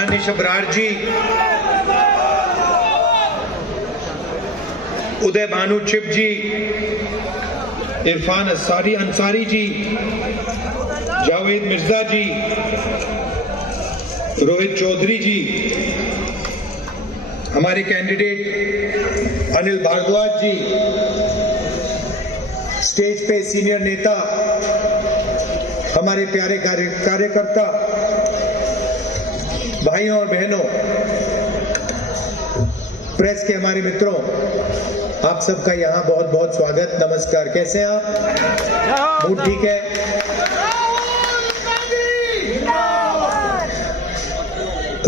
दानिश अबरार जी, उदय Bhanu chip जी, इरफान अंसारी जी, जावेद मिर्जा जी, रोहित चौधरी जी, हमारे candidate Anil Bhardwaj जी, stage पे senior नेता, हमारे प्यारे कार्यकर्ता भाइयों और बहनों, प्रेस के हमारे मित्रों, आप सबका यहाँ बहुत बहुत स्वागत, नमस्कार। कैसे हैं आप? मूड ठीक है?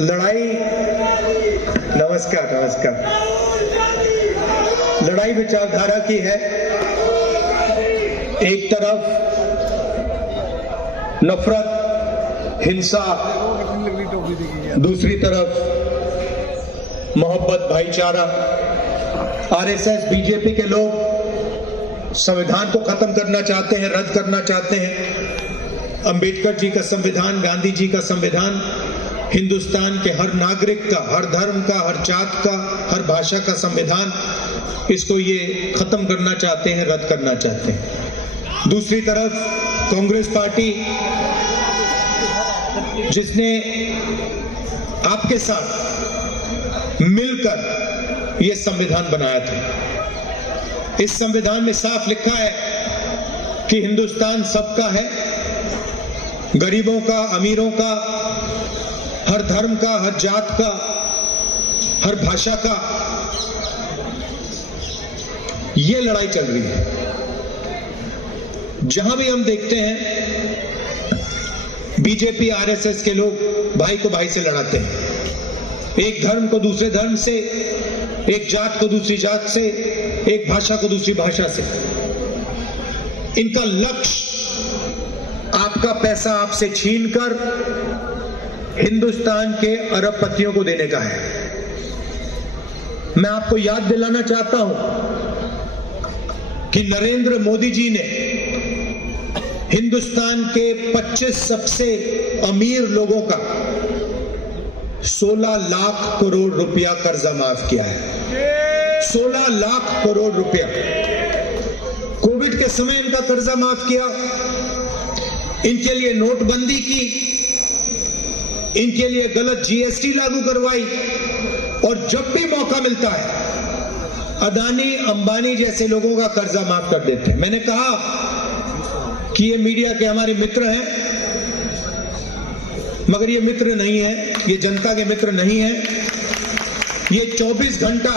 लड़ाई, नमस्कार। लड़ाई विचारधारा की है। एक तरफ नफरत, हिंसा, दूसरी तरफ मोहब्बत, भाईचारा। आरएसएस, बीजेपी के लोग संविधान को खत्म करना चाहते हैं, रद्द करना चाहते हैं। अंबेडकर जी का संविधान, गांधी जी का संविधान हिंदुस्तान के हर नागरिक का, हर धर्म का, हर जात का, हर भाषा का संविधान, इसको ये खत्म करना चाहते हैं, रद्द करना चाहते हैं। दूसरी तरफ कांग्रेस पार्टी, जिसने आपके साथ मिलकर ये संविधान बनाया था। इस संविधान में साफ लिखा है कि हिंदुस्तान सबका है, गरीबों का, अमीरों का, हर धर्म का, हर जात का, हर भाषा का। ये लड़ाई चल रही है। जहां भी हम देखते हैं बीजेपी, आरएसएस के लोग भाई को भाई से लड़ाते हैं, एक धर्म को दूसरे धर्म से, एक जात को दूसरी जात से, एक भाषा को दूसरी भाषा से। इनका लक्ष्य आपका पैसा आपसे छीनकर हिंदुस्तान के अरबपतियों को देने का है। मैं आपको याद दिलाना चाहता हूं कि नरेंद्र मोदी जी ने हिंदुस्तान के 25 सबसे अमीर लोगों का 16 लाख करोड़ रुपया कर्जा माफ किया है। 16 लाख करोड़ रुपया कोविड के समय इनका कर्जा माफ किया। इनके लिए नोटबंदी की, इनके लिए गलत जीएसटी लागू करवाई, और जब भी मौका मिलता है अदानी, अंबानी जैसे लोगों का कर्जा माफ कर देते हैं। मैंने कहा कि ये मीडिया के हमारे मित्र हैं, मगर ये मित्र नहीं है, ये जनता के मित्र नहीं है। ये 24 घंटा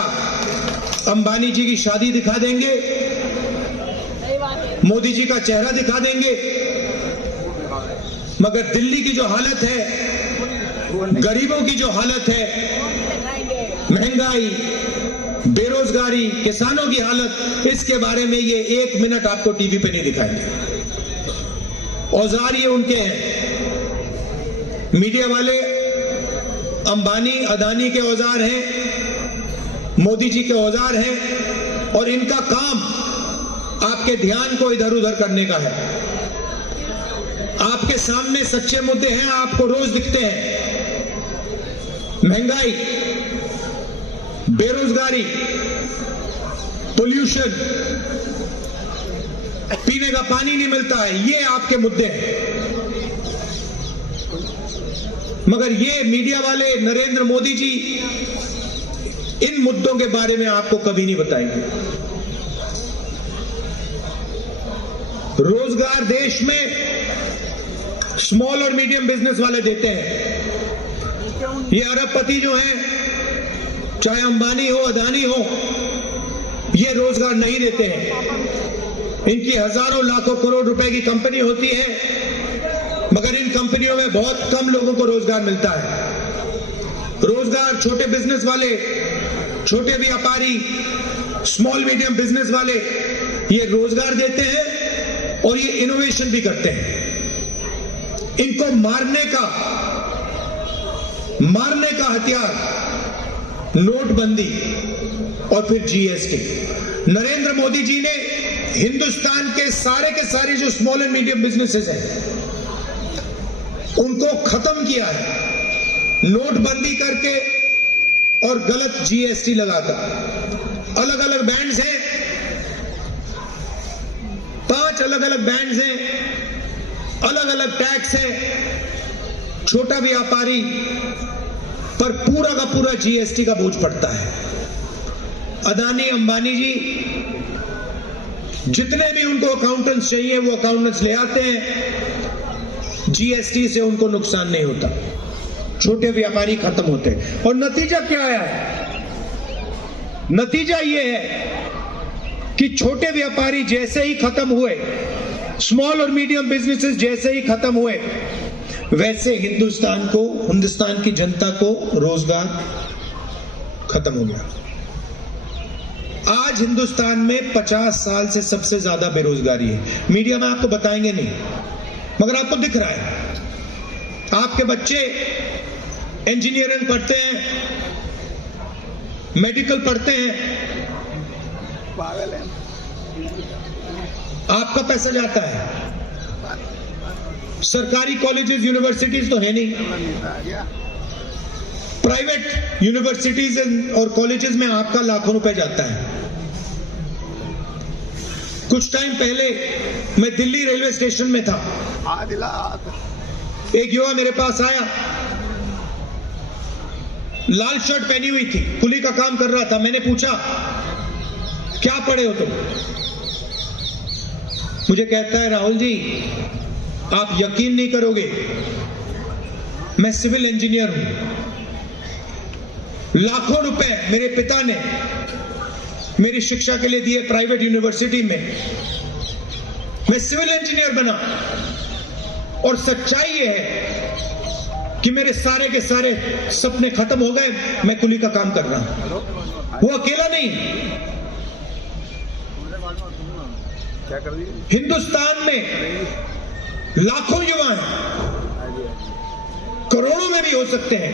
अंबानी जी की शादी दिखा देंगे, मोदी जी का चेहरा दिखा देंगे, मगर दिल्ली की जो हालत है, गरीबों की जो हालत है, महंगाई, बेरोजगारी, किसानों की हालत, इसके बारे में ये 1 मिनट आपको टीवी पे नहीं दिखाएंगे। औजार ये उनके हैं, मीडिया वाले अंबानी, अदानी के औजार हैं, मोदी जी के औजार हैं, और इनका काम आपके ध्यान को इधर उधर करने का है। आपके सामने सच्चे मुद्दे हैं, आपको रोज दिखते हैं। महंगाई, बेरोजगारी, पोल्यूशन, पीने का पानी नहीं मिलता है, ये आपके मुद्दे हैं। मगर ये मीडिया वाले, नरेंद्र मोदी जी, इन मुद्दों के बारे में आपको कभी नहीं बताएंगे। रोजगार देश में स्मॉल और मीडियम बिजनेस वाले देते हैं। ये अरबपति जो हैं, चाहे अंबानी हो, अदानी हो, ये रोजगार नहीं देते हैं। इनकी हजारों लाखों करोड़ रुपए की कंपनी होती है, मगर इन कंपनियों में बहुत कम लोगों को रोजगार मिलता है। रोजगार छोटे बिजनेस वाले, छोटे व्यापारी, स्मॉल मीडियम बिजनेस वाले, ये रोजगार देते हैं और ये इनोवेशन भी करते हैं। इनको मारने का हथियार नोटबंदी और फिर जीएसटी। नरेंद्र मोदी जी ने हिंदुस्तान के सारे जो स्मॉल एंड मीडियम बिजनेसेस हैं, उनको खत्म किया है। नोटबंदी करके और गलत जीएसटी लगाकर अलग अलग बैंड्स हैं, 5 अलग अलग बैंड्स हैं, अलग अलग टैक्स है। छोटा व्यापारी पर पूरा का पूरा जीएसटी का बोझ पड़ता है। अदानी अंबानी जी जितने भी उनको अकाउंटेंट्स चाहिए वो अकाउंटेंट्स ले आते हैं, जीएसटी से उनको नुकसान नहीं होता, छोटे व्यापारी खत्म होते हैं। और नतीजा क्या आया है? नतीजा ये है कि छोटे व्यापारी जैसे ही खत्म हुए, स्मॉल और मीडियम बिजनेसेस जैसे ही खत्म हुए, वैसे हिंदुस्तान की जनता को रोजगार खत्म हो गया। आज हिंदुस्तान में 50 साल से सबसे ज्यादा बेरोजगारी है। मीडिया में आपको बताएंगे नहीं, मगर आपको दिख रहा है। आपके बच्चे इंजीनियरिंग पढ़ते हैं, मेडिकल पढ़ते हैं, पागल है। आपका पैसा जाता है। सरकारी कॉलेजेस यूनिवर्सिटीज तो है नहीं, प्राइवेट यूनिवर्सिटीज और कॉलेजेस में आपका लाखों रुपए जाता है। कुछ टाइम पहले मैं दिल्ली रेलवे स्टेशन में था, एक युवा मेरे पास आया, लाल शर्ट पहनी हुई थी, कुली का काम कर रहा था। मैंने पूछा क्या पढ़े हो तुम? मुझे कहता है राहुल जी आप यकीन नहीं करोगे, मैं सिविल इंजीनियर हूं। लाखों रुपए मेरे पिता ने मेरी शिक्षा के लिए दिए प्राइवेट यूनिवर्सिटी में, मैं सिविल इंजीनियर बना। और सच्चाई ये है कि मेरे सारे के सारे सपने खत्म हो गए, मैं कुली का काम कर रहा हूं। वो अकेला नहीं, क्या कर दिए? हिंदुस्तान में लाखों युवा हैं, करोड़ों में भी हो सकते हैं,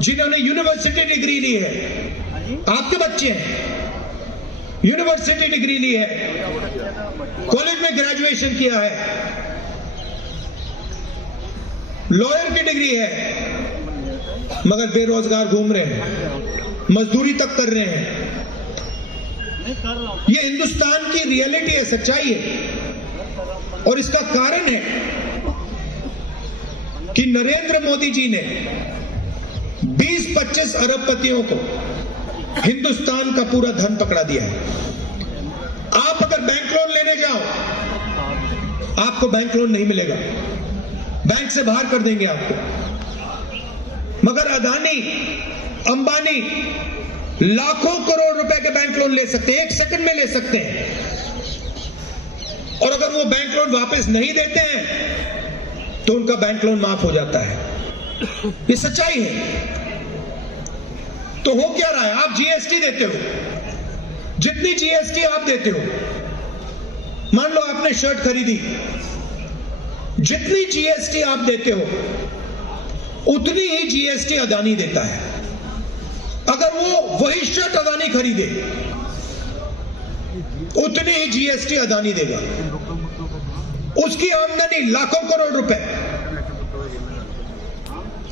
जिन्होंने यूनिवर्सिटी डिग्री ली है। आपके बच्चे हैं, यूनिवर्सिटी डिग्री ली है, कॉलेज में ग्रेजुएशन किया है, लॉयर की डिग्री है, मगर बेरोजगार घूम रहे हैं, मजदूरी तक कर रहे हैं। ये हिंदुस्तान की रियलिटी है, सच्चाई है। और इसका कारण है कि नरेंद्र मोदी जी ने 20-25 अरबपतियों को हिंदुस्तान का पूरा धन पकड़ा दिया है। आप अगर बैंक लोन लेने जाओ, आपको बैंक लोन नहीं मिलेगा, बैंक से बाहर कर देंगे आपको। मगर अदानी अंबानी लाखों करोड़ रुपए के बैंक लोन ले सकते हैं, 1 सेकंड में ले सकते हैं। और अगर वो बैंक लोन वापस नहीं देते हैं तो उनका बैंक लोन माफ हो जाता है। ये सच्चाई है। तो हो क्या रहा है? आप जीएसटी देते हो, जितनी जीएसटी आप देते हो, मान लो आपने शर्ट खरीदी, जितनी जीएसटी आप देते हो उतनी ही जीएसटी अदानी देता है। अगर वो वही शर्ट अदानी खरीदे उतनी ही जीएसटी अदानी देगा। उसकी आमदनी लाखों करोड़ रुपए,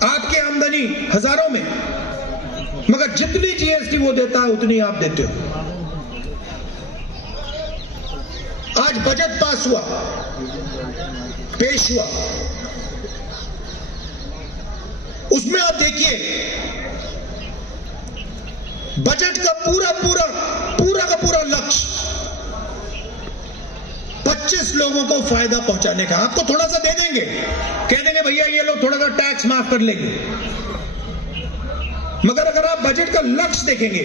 आपकी आमदनी हजारों में, मगर जितनी जीएसटी वो देता है उतनी आप देते हो। आज बजट पास हुआ, पेश हुआ, उसमें आप देखिए बजट का पूरा का पूरा लक्ष्य 25 लोगों को फायदा पहुंचाने का। आपको थोड़ा सा दे देंगे, कह देंगे भैया ये लोग थोड़ा सा टैक्स माफ कर लेंगे, मगर अगर आप बजट का लक्ष्य देखेंगे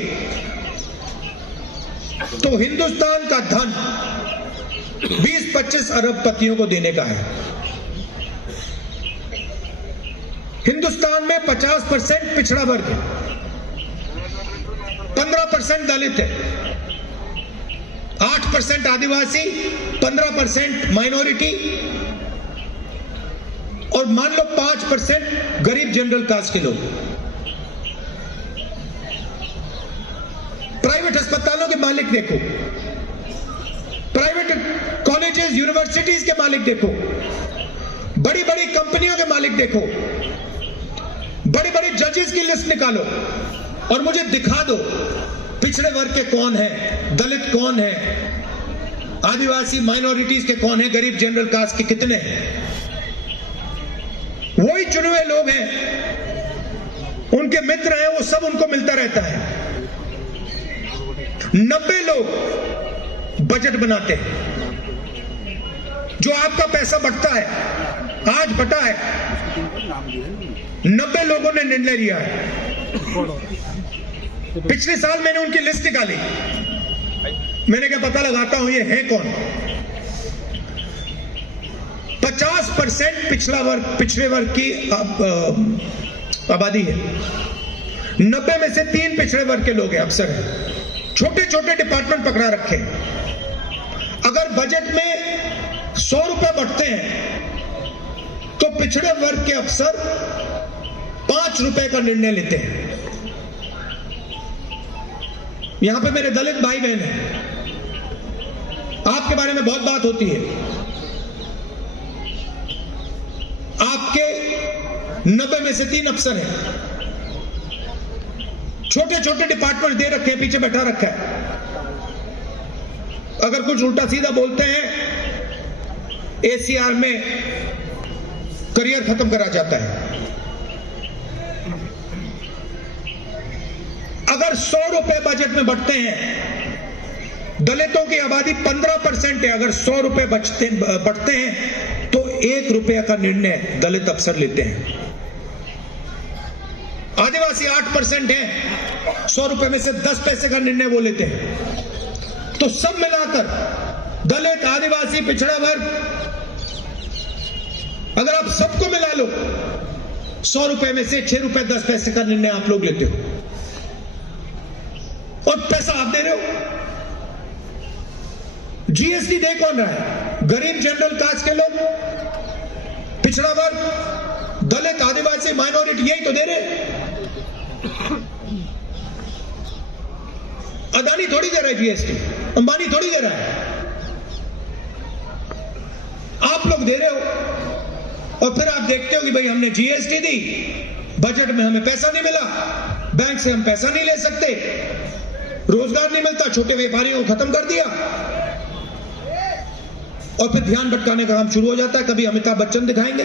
तो हिंदुस्तान का धन 20-25 अरबपतियों को देने का है। हिंदुस्तान में 50% पिछड़ा वर्ग है, 15% दलित है, 8% आदिवासी, 15% माइनॉरिटी और मान लो 5% गरीब जनरल कास्ट के लोग। प्राइवेट अस्पतालों के मालिक देखो, प्राइवेट कॉलेजेस यूनिवर्सिटीज के मालिक देखो, बड़ी बड़ी कंपनियों के मालिक देखो, बड़े बड़े जजेस की लिस्ट निकालो और मुझे दिखा दो पिछड़े वर्ग के कौन है, दलित कौन है, आदिवासी माइनॉरिटीज के कौन है, गरीब जनरल कास्ट के कितने हैं। वही चुने हुए लोग हैं, उनके मित्र हैं, वो सब उनको मिलता रहता है। 90 लोग बजट बनाते हैं, जो आपका पैसा बटता है, आज बटा है, 90 लोगों ने निर्णय लिया है। पिछले साल मैंने उनकी लिस्ट निकाली, मैंने क्या पता लगाता हूं ये है कौन। 50% पिछड़े वर्ग की आबादी है, 90 में से 3 पिछड़े वर्ग के लोग हैं, अफसर हैं। छोटे छोटे डिपार्टमेंट पकड़ा रखे हैं। अगर बजट में 100 रुपए बढ़ते हैं तो पिछड़े वर्ग के अफसर 5 रुपए का निर्णय लेते हैं। यहां पे मेरे दलित भाई बहन हैं, आपके बारे में बहुत बात होती है। आपके 90 में से 3 अफसर हैं, छोटे छोटे डिपार्टमेंट दे रखे हैं, पीछे बैठा रखा है। अगर कुछ उल्टा सीधा बोलते हैं, एसीआर में करियर खत्म करा जाता है। अगर 100 रुपए बजट में बढ़ते हैं, दलितों की आबादी 15% है, अगर 100 रुपए बढ़ते हैं तो 1 रुपया का निर्णय दलित अफसर लेते हैं। आदिवासी 8% है, 100 रुपए में से 10 पैसे का निर्णय वो लेते हैं। तो सब मिलाकर दलित, आदिवासी, पिछड़ा वर्ग, अगर आप सबको मिला लो, 100 रुपए में से 6 रुपए 10 पैसे का निर्णय आप लोग लेते हो, और पैसा आप दे रहे हो। जीएसटी दे कौन रहा है? गरीब जनरल कास्ट के लोग, पिछड़ा वर्ग, दलित, आदिवासी, माइनॉरिटी, यही तो दे रहे। अदानी थोड़ी दे रहा है जीएसटी, अंबानी थोड़ी दे रहा है, आप लोग दे रहे हो। और फिर आप देखते हो कि भाई हमने जीएसटी दी, बजट में हमें पैसा नहीं मिला, बैंक से हम पैसा नहीं ले सकते, रोजगार नहीं मिलता, छोटे व्यापारियों को खत्म कर दिया, और फिर ध्यान भटकाने का काम शुरू हो जाता है। कभी अमिताभ बच्चन दिखाएंगे,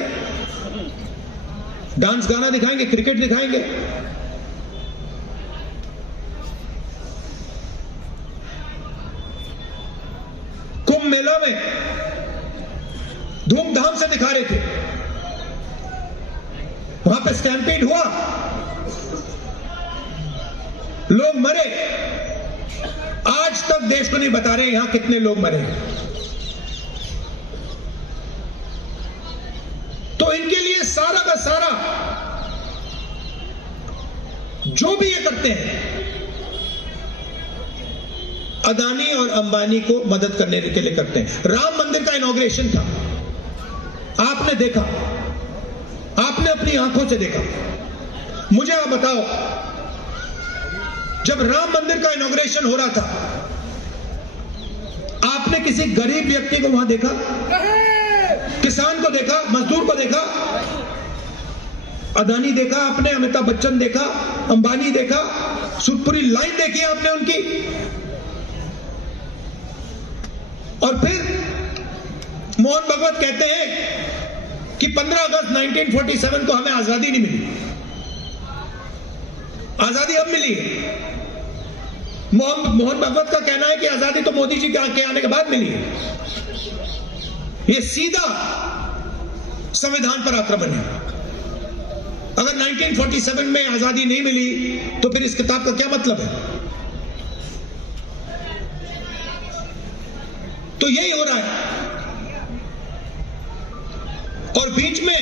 डांस गाना दिखाएंगे, क्रिकेट दिखाएंगे। कुंभ मेला में धूमधाम से दिखा रहे थे, वहां पे स्टैम्पीड हुआ, लोग मरे। आज तक देश को नहीं बता रहे यहां कितने लोग मरे। तो इनके लिए सारा का सारा जो भी ये करते हैं, अदानी और अंबानी को मदद करने के लिए करते हैं। राम मंदिर का इनॉग्रेशन था, आपने देखा, आपने अपनी आंखों से देखा। मुझे आप बताओ, जब राम मंदिर का इनॉग्रेशन हो रहा था, आपने किसी गरीब व्यक्ति को वहां देखा? किसान को देखा? मजदूर को देखा? अदानी देखा आपने, अमिताभ बच्चन देखा, अंबानी देखा, पूरी लाइन देखी आपने उनकी। और फिर मोहन भगवत कहते हैं कि 15 अगस्त 1947 को हमें आजादी नहीं मिली, आजादी अब मिली है। मोहन भगवत का कहना है कि आजादी तो मोदी जी के आने के बाद मिली है। ये सीधा संविधान पर आक्रमण है। अगर 1947 में आजादी नहीं मिली तो फिर इस किताब का क्या मतलब है? तो यही हो रहा है। और बीच में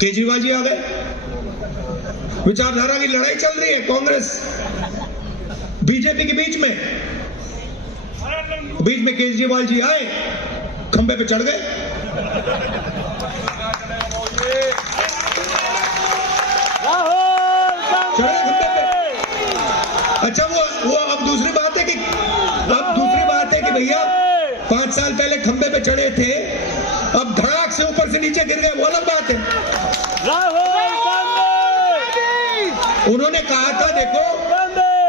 केजरीवाल जी आ गए, विचारधारा की लड़ाई चल रही है कांग्रेस बीजेपी के बीच में केजरीवाल जी आए, खंबे पे चढ़ गए। चढ़े खंबे पे। अच्छा, वो अब दूसरी बात है कि भैया 5 साल पहले खंबे पे चढ़े थे, अब धड़ाक ट्रक से ऊपर से नीचे गिर गए, वो अलग बात है। राहुल गांधी। उन्होंने कहा था देखो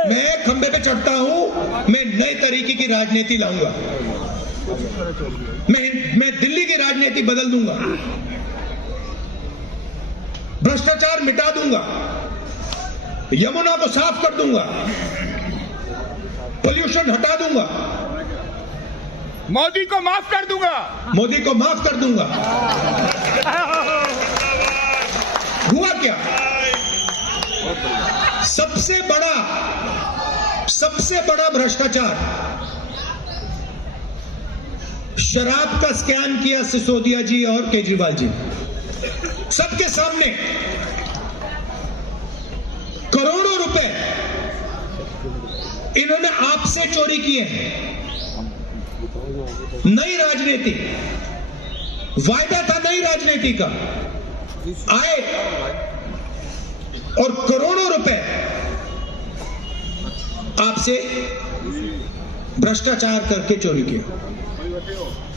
मैं खंबे पे चढ़ता हूं, मैं नए तरीके की राजनीति लाऊंगा, मैं दिल्ली की राजनीति बदल दूंगा, भ्रष्टाचार मिटा दूंगा, यमुना को साफ कर दूंगा, पोल्यूशन हटा दूंगा, मोदी को माफ कर दूंगा, मोदी को माफ कर दूंगा। हुआ क्या? सबसे बड़ा भ्रष्टाचार, शराब का स्कैम किया सिसोदिया जी और केजरीवाल जी सबके सामने। करोड़ों रुपए इन्होंने आपसे चोरी किए हैं। नई राजनीति, वायदा था नई राजनीति का, आए और करोड़ों रुपए आपसे भ्रष्टाचार करके चोरी किया।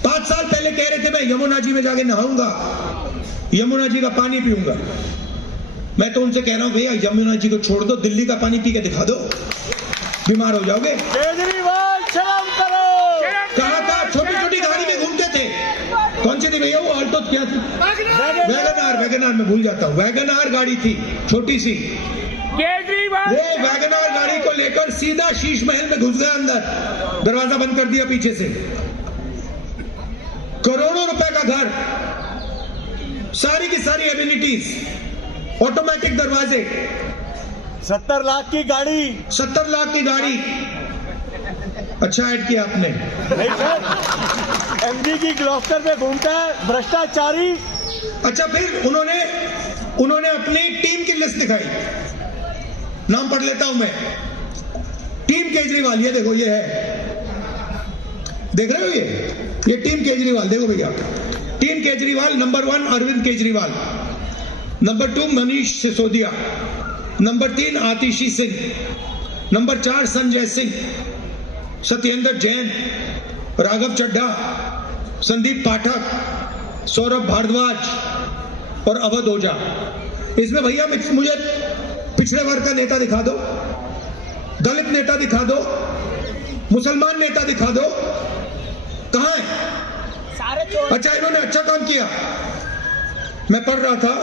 5 साल पहले कह रहे थे मैं यमुना जी में जाके नहाऊंगा, यमुना जी का पानी पीऊंगा। मैं तो उनसे कह रहा हूं भैया यमुना जी को छोड़ दो, दिल्ली का पानी पी के दिखा दो, बीमार हो जाओगे। केजरीवाल शर्म करो। कहा था छोटी छोटी गाड़ी में घूमते थे, कौन सी थी भैया वो? ऑल्टो क्या थी? वैगनार मैं भूल जाता हूं। वैगनार गाड़ी थी छोटी सी, केजरीवाल वो वैगनार गाड़ी को लेकर सीधा शीश महल में घुस गया अंदर, दरवाजा बंद कर दिया पीछे से। करोड़ों रुपए का घर, सारी की सारी एबिलिटीज, ऑटोमेटिक दरवाजे, 70 लाख की गाड़ी। 70 लाख की गाड़ी। अच्छा ऐड किया आपने। नहीं सर, एमडी की ग्लॉस्टर में घूमता है भ्रष्टाचारी। अच्छा फिर उन्होंने अपनी टीम की लिस्ट दिखाई, नाम पढ़ लेता हूं मैं। टीम केजरीवाल, ये देखो, ये है, देख रहे हो ये टीम केजरीवाल, देखो भैया। Team Kejriwal, number 1 Arvind Kejriwal, number 2 Manish Sisodia, number 3 Atishi Singh, number 4 Sanjay Singh, Satyendra Jain, Raghav Chadha, Sandeep Pathak, Saurabh Bharadwaj और अवध ओझा। इसमें भैया मुझे पिछड़े वर्ग का नेता दिखा दो, दलित नेता दिखा दो, मुसलमान नेता दिखा दो, कहां है? अच्छा इन्होंने अच्छा काम किया। मैं पढ़ रहा था,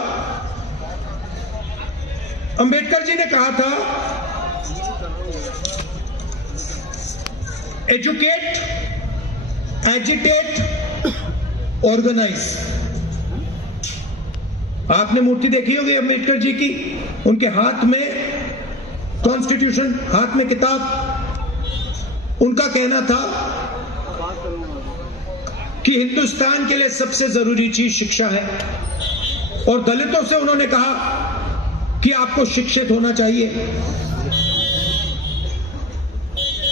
अंबेडकर जी ने कहा था एजुकेट, एजिटेट, ऑर्गेनाइज। आपने मूर्ति देखी होगी अंबेडकर जी की, उनके हाथ में कॉन्स्टिट्यूशन, हाथ में किताब। उनका कहना था कि हिंदुस्तान के लिए सबसे जरूरी चीज शिक्षा है, और दलितों से उन्होंने कहा कि आपको शिक्षित होना चाहिए।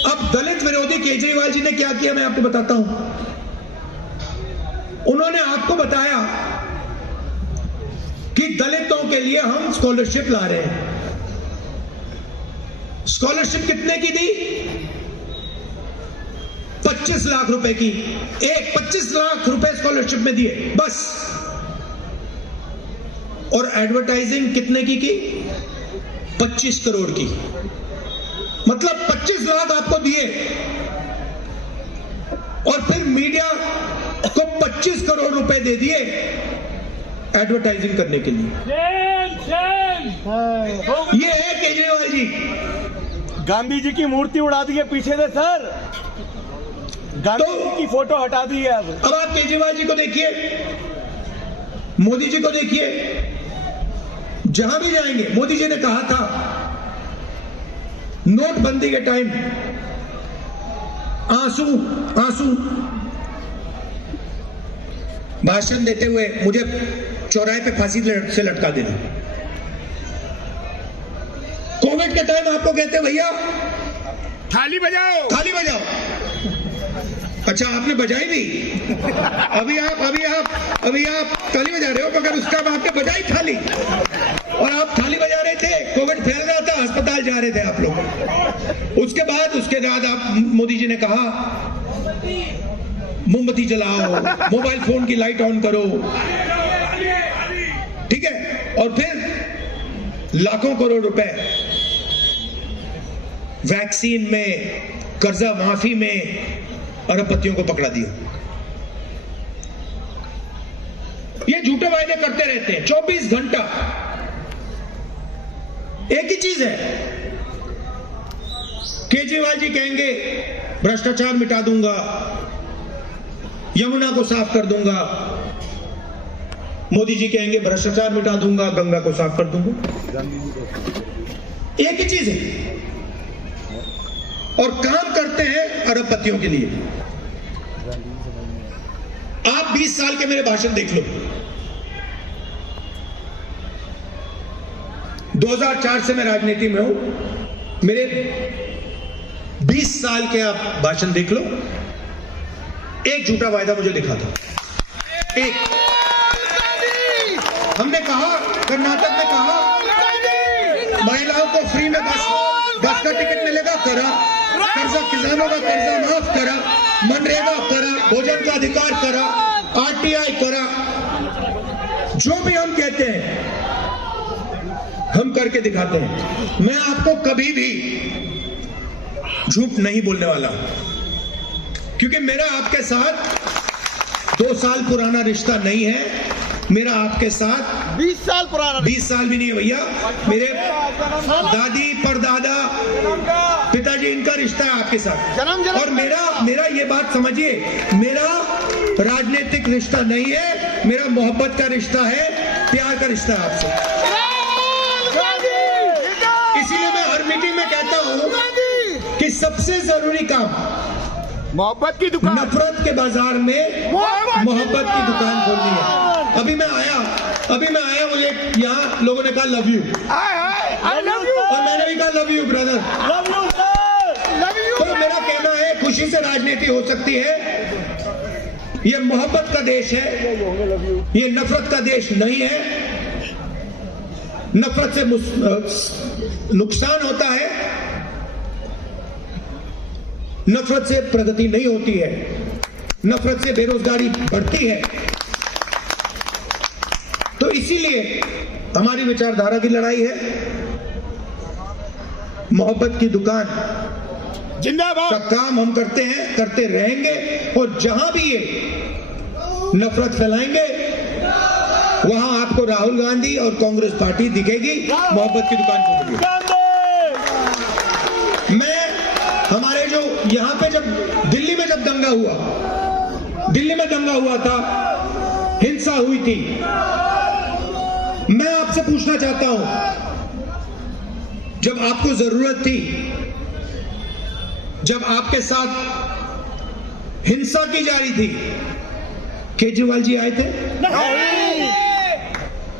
अब दलित विरोधी केजरीवाल जी ने क्या किया मैं आपको बताता हूं। उन्होंने आपको बताया कि दलितों के लिए हम स्कॉलरशिप ला रहे हैं। स्कॉलरशिप कितने की दी? 25 लाख रुपए की। 25 लाख रुपए स्कॉलरशिप में दिए बस। और एडवर्टाइजिंग कितने की 25 करोड़ की। मतलब 25 लाख आपको दिए और फिर मीडिया को 25 करोड़ रुपए दे दिए एडवर्टाइजिंग करने के लिए। ये है केजरीवाल जी। गांधी जी की मूर्ति उड़ा दी है पीछे से सर, गांधी जी की फोटो हटा दी है। अब आप केजरीवाल जी को देखिए, मोदी जी को देखिए, जहां भी जाएंगे। मोदी जी ने कहा था नोटबंदी के टाइम आंसू भाषण देते हुए मुझे चौराहे पे फांसी से लटका देना। कोविड के टाइम आपको कहते भैया थाली बजाओ, थाली बजाओ। अच्छा आपने बजाई भी। अभी आप थाली बजा रहे हो, मगर उसका आपने बजाई थाली, और आप थाली बजा रहे थे। कोविड फैल रहा था, अस्पताल जा रहे थे आप लोग। उसके बाद आप मोदी जी ने कहा मोमबत्ती जलाओ, मोबाइल फोन की लाइट ऑन करो, ठीक है, और फिर लाखों करोड़ रुपए वैक्सीन में, कर्जा माफी में अरबपतियों को पकड़ा दिया। ये झूठे वायदे करते रहते हैं 24 घंटा। एक ही चीज है, केजरीवाल जी कहेंगे भ्रष्टाचार मिटा दूंगा, यमुना को साफ कर दूंगा, मोदी जी कहेंगे भ्रष्टाचार मिटा दूंगा, गंगा को साफ कर दूंगा। एक ही चीज है, और काम करते हैं अरबपतियों के लिए। आप 20 साल के मेरे भाषण देख लो, 2004 से मैं राजनीति में हूं, मेरे 20 साल के आप भाषण देख लो, एक झूठा वायदा मुझे दिखा था, एक। हमने कहा, कर्नाटक में कहा महिलाओं को फ्री में बस का टिकट मिलेगा, करा। कर्जा, किसानों का कर्जा माफ करा, मनरेगा करा, भोजन का अधिकार करा, आरटीआई करा। जो भी हम कहते हैं हम करके दिखाते हैं। मैं आपको कभी भी झूठ नहीं बोलने वाला हूं, क्योंकि मेरा आपके साथ 2 साल पुराना रिश्ता नहीं है। मेरा आपके साथ 20 साल पुराना, 20 साल भी नहीं है भैया। मेरे दादी परदादा पिताजी, इनका रिश्ता है आपके साथ। और मेरा ये बात समझिए, मेरा राजनीतिक रिश्ता नहीं है, मेरा मोहब्बत का रिश्ता है, प्यार का रिश्ता है आपसे। इसीलिए मैं हर मीटिंग में कहता हूं कि सबसे जरूरी काम मोहब्बत की दुकान, नफरत के बाजार में मोहब्बत की दुकान खोलनी है। अभी मैं आया, मुझे यहाँ लोगों ने कहा लव यू, और मैंने भी कहा लव यू ब्रदर, तो मेरा कहना है खुशी से राजनीति हो सकती है। ये मोहब्बत का देश है, ये नफरत का देश नहीं है। नफरत से नुकसान होता है, नफरत से प्रगति नहीं होती है, नफरत से बेरोजगारी बढ़ती है। तो इसीलिए हमारी विचारधारा की लड़ाई है। मोहब्बत की दुकान जिंदाबाद का काम हम करते हैं, करते रहेंगे, और जहां भी ये नफरत फैलाएंगे वहां आपको राहुल गांधी और कांग्रेस पार्टी दिखेगी, मोहब्बत की दुकान खोलेगी। मैं हमारे जो यहां पे जब दिल्ली में दंगा हुआ था, हिंसा हुई थी, मैं आपसे पूछना चाहता हूं, जब आपको जरूरत थी, जब आपके साथ हिंसा की जा रही थी, केजरीवाल जी आए थे?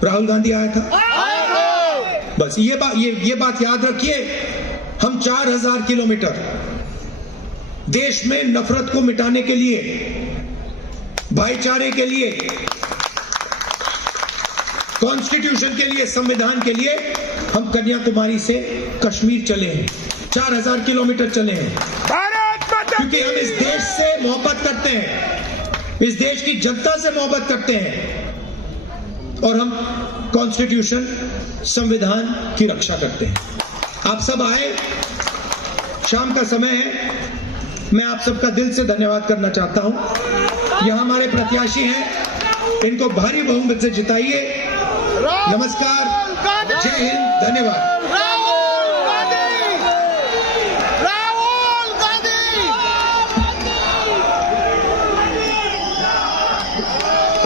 राहुल गांधी आया था? बस ये बात याद रखिए। हम 4000 किलोमीटर देश में नफरत को मिटाने के लिए, भाईचारे के लिए, कॉन्स्टिट्यूशन के लिए, संविधान के लिए हम कन्याकुमारी से कश्मीर चले हैं, 4000 किलोमीटर चले हैं, क्योंकि हम इस देश से मोहब्बत करते हैं, इस देश की जनता से मोहब्बत करते हैं, और हम कॉन्स्टिट्यूशन, संविधान की रक्षा करते हैं। आप सब आए, शाम का समय है, मैं आप सबका दिल से धन्यवाद करना चाहता हूं। यहां हमारे प्रत्याशी हैं, इनको भारी बहुमत से जिताइए। नमस्कार, जय हिंद, धन्यवाद।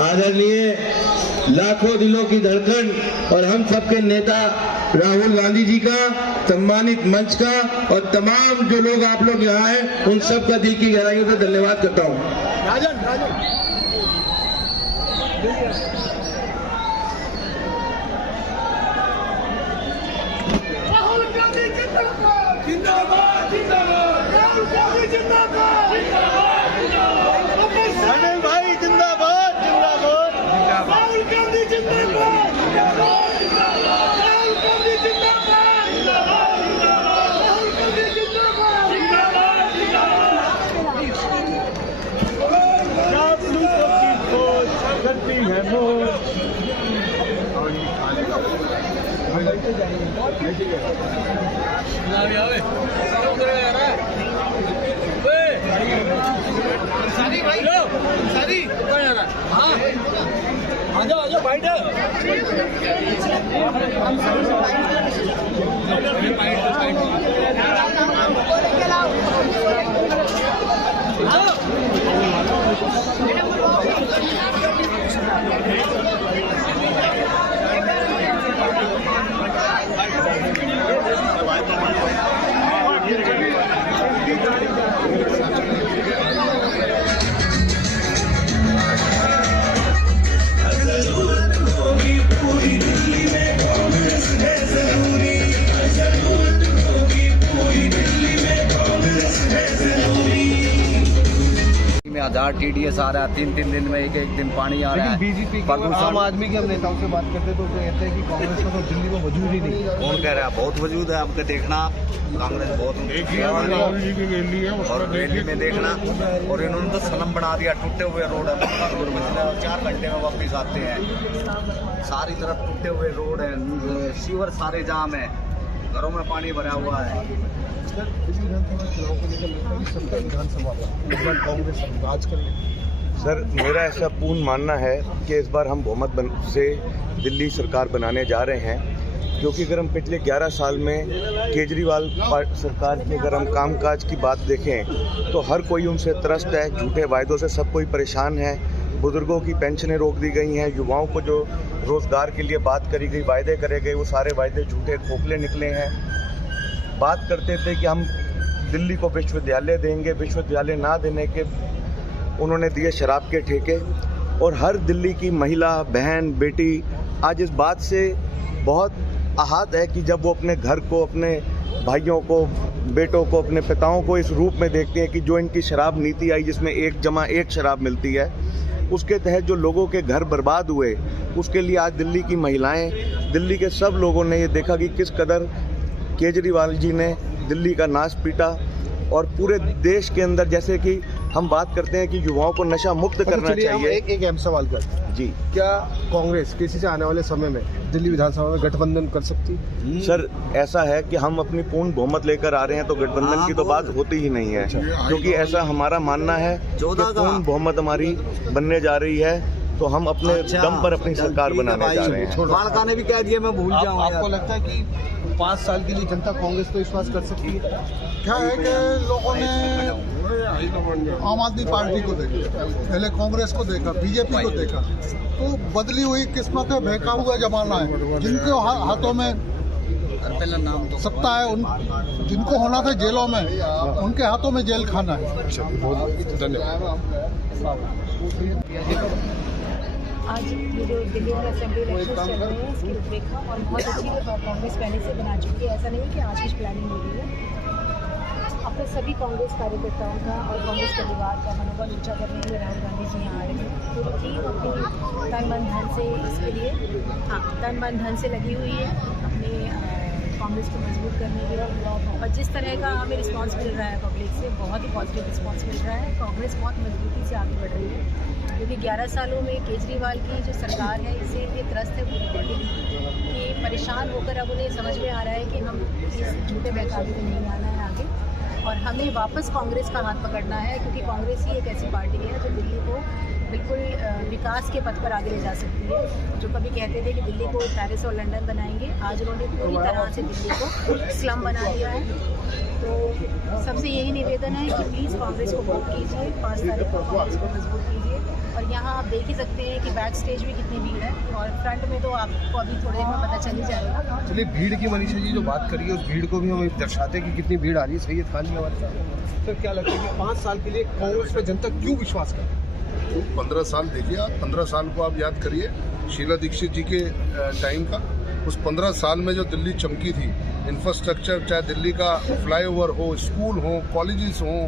आदरणीय लाखों दिलों की धड़कन और हम सबके नेता राहुल गांधी जी का, सम्मानित मंच का, और तमाम जो लोग आप लोग यहाँ हैं, उन सब का दिल की गहराइयों से धन्यवाद करता हूँ। अनिल भाई जिंदाबाद, जिंदाबाद, राहुल गांधी जिंदाबाद, राहुल गांधी जिंदाबाद, राहुल गांधी जिंदाबाद, में 1000 TDS आ रहा है, 3-3 दिन में एक दिन पानी आ रहा है। बीजेपी आम आदमी के हम नेताओं से बात करते तो कहते हैं कि कांग्रेस का तो दिल्ली में वजूद ही नहीं। कौन कह रहा है? बहुत वजूद है आपके, देखना कांग्रेस बहुत और रैली में देखना। और इन्होंने तो सनम बना दिया, टूटे हुए रोड है, 4 घंटे में वापस आते हैं। सारी तरफ टूटे हुए रोड है, सीवर सारे जाम है, घरों में पानी भरा हुआ है। सर, मेरा ऐसा पूर्ण मानना है कि इस बार हम बहुमत से दिल्ली सरकार बनाने जा रहे हैं, क्योंकि अगर हम पिछले 11 साल में केजरीवाल सरकार के अगर हम कामकाज की बात देखें तो हर कोई उनसे त्रस्त है, झूठे वायदों से सब कोई परेशान है। बुजुर्गों की पेंशनें रोक दी गई हैं, युवाओं को जो रोज़गार के लिए बात करी गई, वायदे करे गए, वो सारे वायदे झूठे खोखले निकले हैं। बात करते थे कि हम दिल्ली को विश्वविद्यालय देंगे, विश्वविद्यालय ना देने के उन्होंने दिए शराब के ठेके। और हर दिल्ली की महिला, बहन, बेटी आज इस बात से बहुत आहत है कि जब वो अपने घर को, अपने भाइयों को, बेटों को, अपने पिताओं को इस रूप में देखते हैं कि जो इनकी शराब नीति आई जिसमें 1 शराब मिलती है, उसके तहत जो लोगों के घर बर्बाद हुए, उसके लिए आज दिल्ली की महिलाएं, दिल्ली के सब लोगों ने ये देखा कि किस कदर केजरीवाल जी ने दिल्ली का नाश पीटा। और पूरे देश के अंदर जैसे कि हम बात करते हैं कि युवाओं को नशा मुक्त करना चाहिए। एक अहम सवाल कर जी, क्या कांग्रेस किसी से आने वाले समय में दिल्ली विधानसभा में गठबंधन कर सकती? सर, ऐसा है कि हम अपनी पूर्ण बहुमत लेकर आ रहे हैं तो गठबंधन की तो बात होती ही नहीं है, क्योंकि ऐसा हमारा मानना है कि पूर्ण बहुमत हमारी बनने जा रही है, तो हम अपने दम पर अपनी सरकार बनाने जा रहे हैं। बालका ने भी कह दिया मैं भूल जाऊँ। आपको लगता है कि 5 साल के लिए जनता कांग्रेस को विश्वास कर सकती है? क्या है कि लोगों ने आम आदमी पार्टी को देखा, पहले कांग्रेस को देखा, बीजेपी को देखा, तो बदली हुई किस्मत है, बहका हुआ जमाना है। जिनके हाथों में सत्ता है, जिनको होना था जेलों में, उनके हाथों में जेल खाना है। आज ये जो दिल्ली में असेंबली इलेक्शन चल रहे हैं, इसकी रूपरेखा और बहुत अच्छी कांग्रेस पहले से बना चुकी है। ऐसा नहीं कि आज कुछ प्लानिंग हो रही है। अपने सभी कांग्रेस कार्यकर्ताओं का और कांग्रेस परिवार का मनोबल ऊंचा करने के लिए राहुल गांधी जी यहाँ आ रहे हैं। पूरी टीम अपनी तन मन धन से इसके लिए तन मन धन से लगी हुई है, अपने कांग्रेस को मजबूत करने के लिए। और जिस तरह का हमें रिस्पांस मिल रहा है पब्लिक से, बहुत ही पॉजिटिव रिस्पांस मिल रहा है। कांग्रेस बहुत मजबूती से आगे बढ़ रही है, क्योंकि 11 सालों में केजरीवाल की जो सरकार है, इससे ये त्रस्त है पूरी दिल्ली कि परेशान होकर अब उन्हें समझ में आ रहा है कि हम इस झूठे बहकावे में नहीं आना है आगे, और हमें वापस कांग्रेस का हाथ पकड़ना है, क्योंकि कांग्रेस ही एक ऐसी पार्टी है जो दिल्ली को बिल्कुल विकास के पथ पर आगे ले जा सकती है। जो कभी कहते थे कि दिल्ली को पेरिस और लंदन बनाएंगे, आज उन्होंने पूरी तरह से दिल्ली को स्लम बना दिया है। तो सबसे यही निवेदन है कि प्लीज़ कांग्रेस को वोट कीजिए, 5 तारीख को कांग्रेस को मजबूत कीजिए। और यहाँ आप देख ही सकते हैं कि बैक स्टेज में कितनी भीड़ है, और फ्रंट में तो आपको अभी थोड़ी देर में पता चल ही जाएगा। चलिए, भीड़ की मनीषा जी जो बात करिए, उस भीड़ को भी हम दर्शाते हैं कि कितनी भीड़ आ रही है। सैयद खान जी हमारे साथ। सर, क्या लगता है कि 5 साल के लिए कांग्रेस पे जनता क्यों विश्वास करे? 15 साल देखिए आप, 15 साल को आप याद करिए शीला दीक्षित जी के टाइम का। उस 15 साल में जो दिल्ली चमकी थी, इंफ्रास्ट्रक्चर, चाहे दिल्ली का फ्लाईओवर हो, स्कूल हो, कॉलेजेस हो,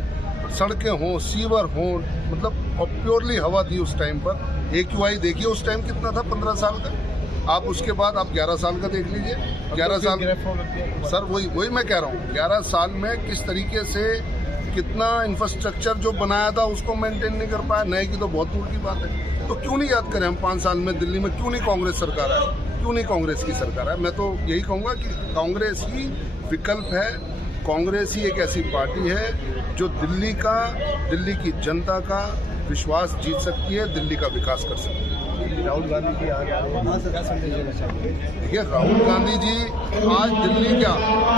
सड़कें हो, सीवर हो, मतलब और प्योरली हवा थी उस टाइम पर। AQI देखिए उस टाइम कितना था 15 साल का। आप उसके बाद आप 11 साल का देख लीजिए। 11 साल सर, वही मैं कह रहा हूँ, 11 साल में किस तरीके से कितना इंफ्रास्ट्रक्चर जो बनाया था उसको मेंटेन नहीं कर पाया, नए की तो बहुत दूर की बात है। तो क्यों नहीं याद करें हम 5 साल में दिल्ली में क्यों नहीं कांग्रेस सरकार आई? क्यों नहीं कांग्रेस की सरकार है? मैं तो यही कहूँगा कि कांग्रेस ही विकल्प है। कांग्रेस ही एक ऐसी पार्टी है जो दिल्ली की जनता का विश्वास जीत सकती है, दिल्ली का विकास कर सकती है। राहुल गांधी जी आज आ रहे हैं, क्या संदेश देना चाहेंगे? देखिए, राहुल गांधी जी आज दिल्ली क्या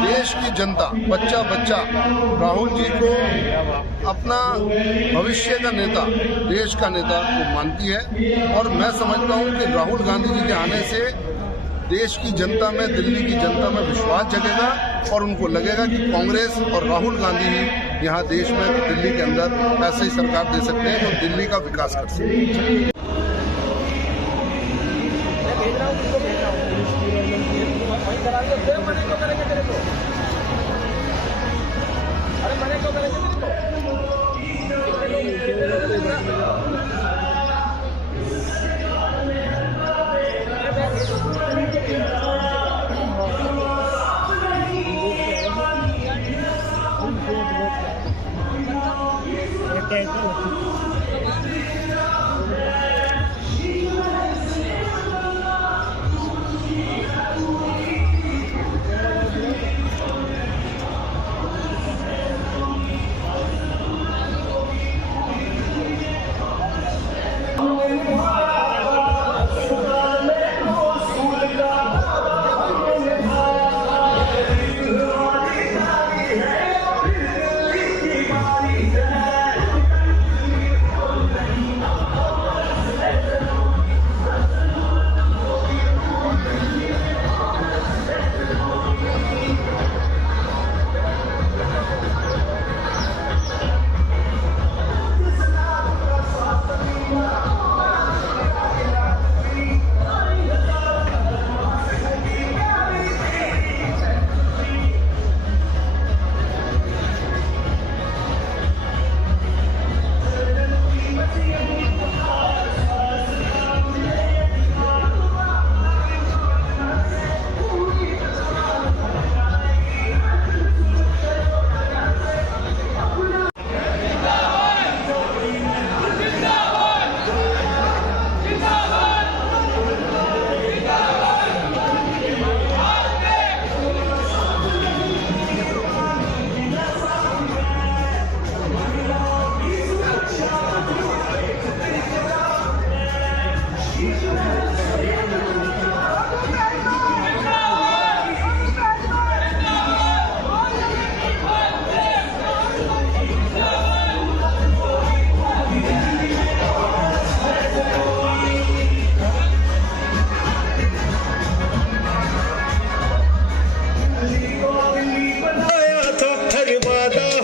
देश की जनता बच्चा राहुल जी को अपना भविष्य का नेता, देश का नेता को मानती है। और मैं समझता हूं कि राहुल गांधी जी के आने से देश की जनता में, दिल्ली की जनता में विश्वास जगेगा और उनको लगेगा कि कांग्रेस और राहुल गांधी ही यहाँ देश में, दिल्ली के अंदर ऐसे ही सरकार दे सकते हैं जो दिल्ली का विकास कर सकते हैं।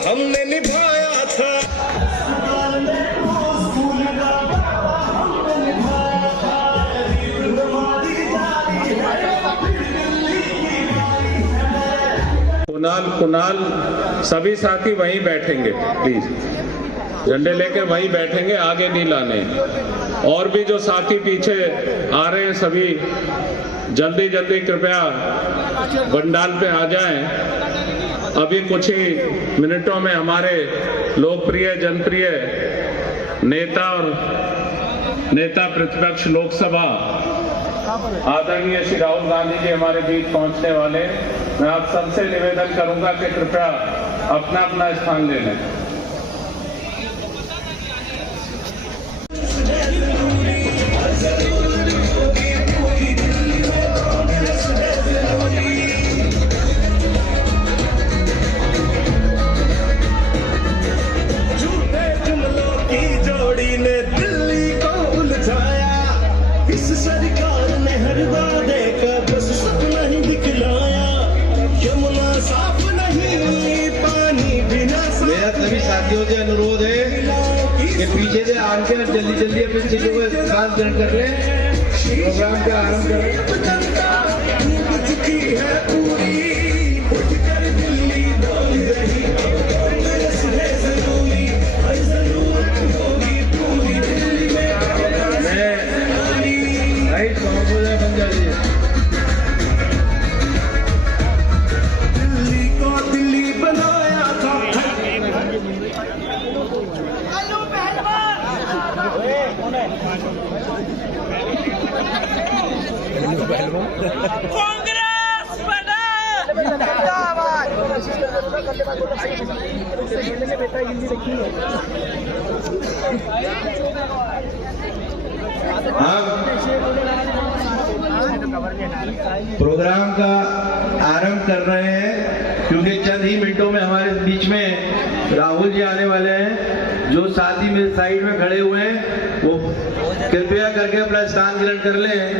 हमने निभाया था। कुणाल सभी साथी वहीं बैठेंगे, प्लीज झंडे लेके वहीं बैठेंगे, आगे नहीं लाने। और भी जो साथी पीछे आ रहे हैं सभी जल्दी कृपया पंडाल पे आ जाएं। अभी कुछ ही मिनटों में हमारे लोकप्रिय जनप्रिय नेता और नेता प्रतिपक्ष लोकसभा आदरणीय श्री राहुल गांधी जी हमारे बीच पहुंचने वाले। मैं आप सबसे निवेदन करूंगा कि कृपया अपना अपना स्थान ले लें। सभी साथियों से अनुरोध है कि पीछे से आकर जल्दी अपनी सीटों को खास ग्रहण कर लें, प्रोग्राम का आरंभ करें। हेलो प्रोग्राम का आरंभ कर रहे हैं क्योंकि चंद ही मिनटों में हमारे बीच में राहुल जी आने वाले हैं। जो साथी मेरे साइड में खड़े हुए हैं वो कृपया करके अपना स्थान ग्रहण कर लें।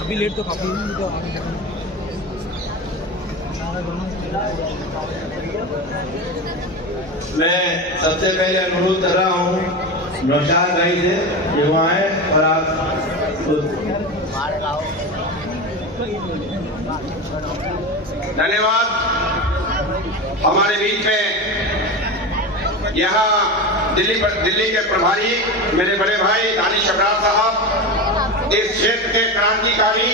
अभी लेट तो काफी मैं सबसे पहले अनुरोध कर रहा हूँ नौशाद भाई से कि वहाँ है और आप धन्यवाद। हमारे बीच में यहाँ दिल्ली के प्रभारी मेरे बड़े भाई दानिश अबरार साहब, इस क्षेत्र के क्रांतिकारी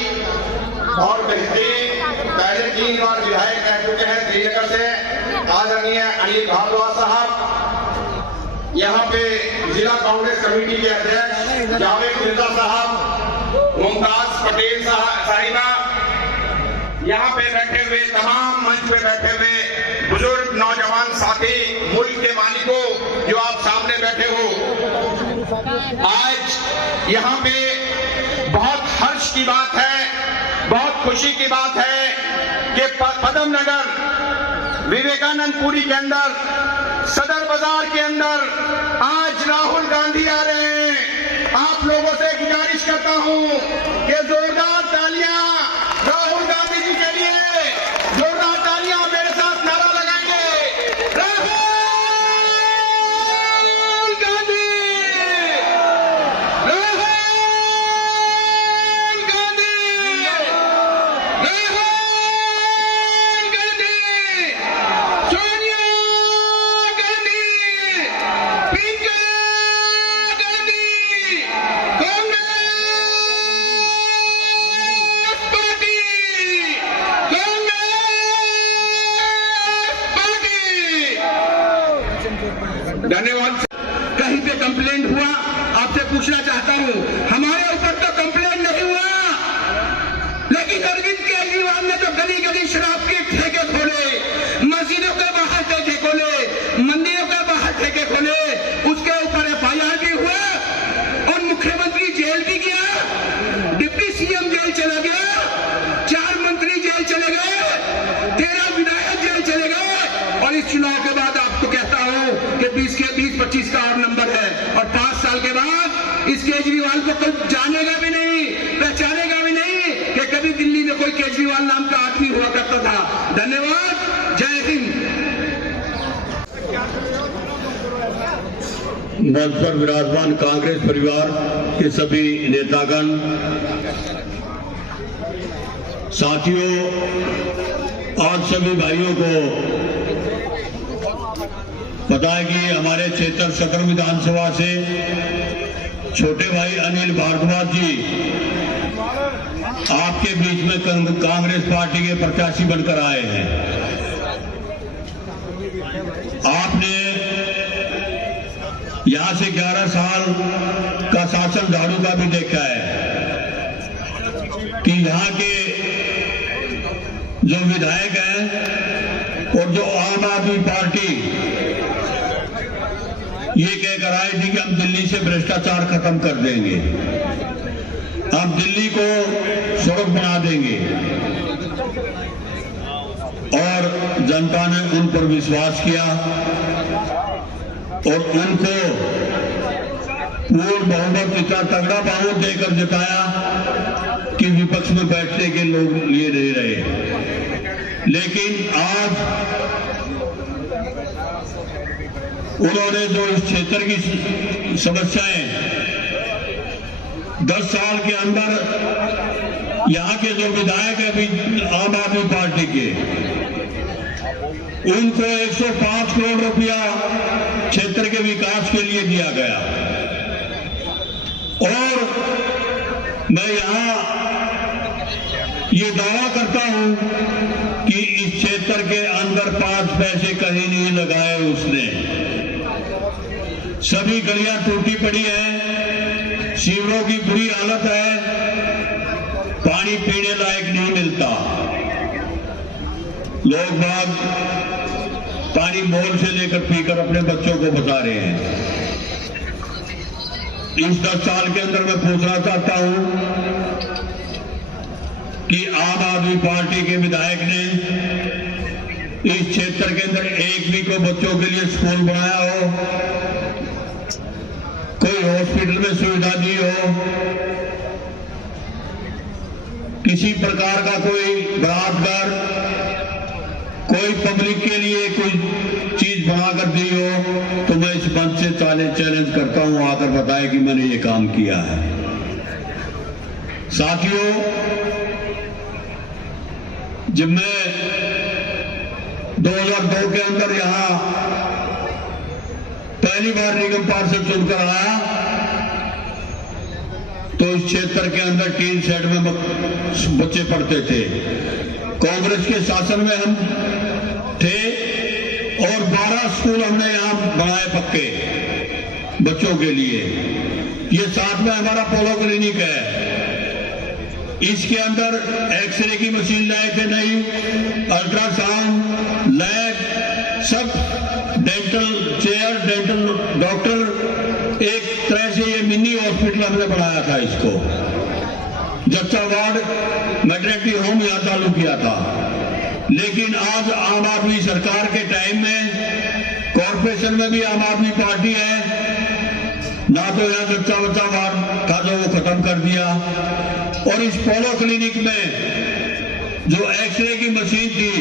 और बेहतरीन पहले 3 बार विधायक रह चुके हैं श्रीनगर से, आदरणीय अनिल भारद्वाज साहब, यहाँ पे जिला कांग्रेस कमेटी के अध्यक्ष जावेद मिर्जा साहब, मुमताज पटेल साहिबा, यहाँ पे बैठे हुए तमाम मंच पे बैठे हुए बुजुर्ग नौजवान साथी, मुल्क के मालिकों जो आप सामने बैठे हो, आज यहाँ पे बहुत हर्ष की बात है, बहुत खुशी की बात है कि पदम नगर विवेकानंदपुरी के अंदर सदर बाजार के अंदर आज राहुल गांधी आ रहे हैं। आप लोगों से गुजारिश करता हूं कि जोरदार तालियां राहुल गांधी जी के लिए, जोरदार तालियां मेरे साथ नारा लगाएंगे, राहुल गांधी, राहुल गांधी, राहुल गांधी, सोनिया गांधी, प्रियंका गांधी, कांग्रेस पार्टी, कांग्रेस पार्टी। धन्यवाद। कहीं पे कंप्लेंट हुआ, आपसे पूछना चाहता हूं, हमारे ऊपर तो कंप्लेंट नहीं हुआ, लेकिन अरविंद केजरीवाल ने तो गली गली शराब के ठेके खोले, मस्जिदों के बाहर ठेके खोले, मंदिरों के बाहर ठेके खोले, उसके ऊपर FIR भी हुआ और मुख्यमंत्री जेल भी गया, डिप्टी CM जेल चला गया, 4 मंत्री जेल चले गए, 13 विधायक जेल चले गए। और इस चुनाव के बाद आपको कहता हूं कि 20-25 का और नंबर है, और 5 साल के बाद इस केजरीवाल को कोई जानेगा भी नहीं, पहचानेगा भी नहीं कि कभी दिल्ली में कोई केजरीवाल नाम का आदमी हुआ करता था। धन्यवाद। जय हिंद। मंच पर विराजमान कांग्रेस परिवार के सभी नेतागण, साथियों और सभी भाइयों को पता है कि हमारे क्षेत्र सदर विधानसभा से छोटे भाई अनिल भारद्वाज जी आपके बीच में कांग्रेस पार्टी के प्रत्याशी बनकर आए हैं। आपने यहां से 11 साल का शासन झाड़ू का भी देखा है कि यहाँ के जो विधायक हैं और जो आम आदमी पार्टी ये कहकर आई थी कि हम दिल्ली से भ्रष्टाचार खत्म कर देंगे, हम दिल्ली को सड़क बना देंगे, और जनता ने उन पर विश्वास किया और उनको पूर्ण बहुमत इतना तगड़ा बहुमत देकर जिताया कि विपक्ष में बैठने के लोग ये नहीं रहे। लेकिन आज उन्होंने जो इस क्षेत्र की समस्याएं 10 साल के अंदर यहाँ के जो विधायक है आम आदमी पार्टी के, उनको 105 करोड़ रुपया क्षेत्र के विकास के लिए दिया गया। और मैं यहाँ ये दावा करता हूं क्षेत्र के अंदर 5 पैसे कहीं नहीं लगाए उसने। सभी गलियां टूटी पड़ी हैं, सीवरों की बुरी हालत है, पानी पीने लायक नहीं मिलता। लोग बाग पानी मोल से लेकर पीकर अपने बच्चों को बचा रहे हैं। इस 10 साल के अंदर मैं पूछना चाहता हूं कि आम आदमी पार्टी के विधायक ने इस क्षेत्र के अंदर एक भी को बच्चों के लिए स्कूल बनाया हो, कोई हॉस्पिटल में सुविधा दी हो, किसी प्रकार का कोई बलात्कार, कोई पब्लिक के लिए कोई चीज बनाकर दी हो, तो मैं इस मंच से चैलेंज करता हूं, आकर बताएं कि मैंने ये काम किया है। साथियों, जब मैं 2002 के अंदर यहां पहली बार निगम पार्षद चुनकर आया, तो इस क्षेत्र के अंदर टीन शेड में बच्चे पढ़ते थे। कांग्रेस के शासन में हम थे और 12 स्कूल हमने यहां बनाए पक्के बच्चों के लिए। ये साथ में हमारा पोलो क्लिनिक है। इसके अंदर एक्सरे की मशीन लाए थे नहीं, अल्ट्रासाउंड लैब, सब डेंटल चेयर, डेंटल डॉक्टर, एक तरह से ये मिनी हॉस्पिटल हमने बनाया था। इसको जच्चा वार्ड मैटरनिटी होम यहां चालू किया था। लेकिन आज आम आदमी सरकार के टाइम में कॉर्पोरेशन में भी आम आदमी पार्टी है, ना तो यहां जच्चा बच्चा वार्ड था जो वो खत्म कर दिया, और इस पोलो क्लिनिक में जो एक्सरे की मशीन थी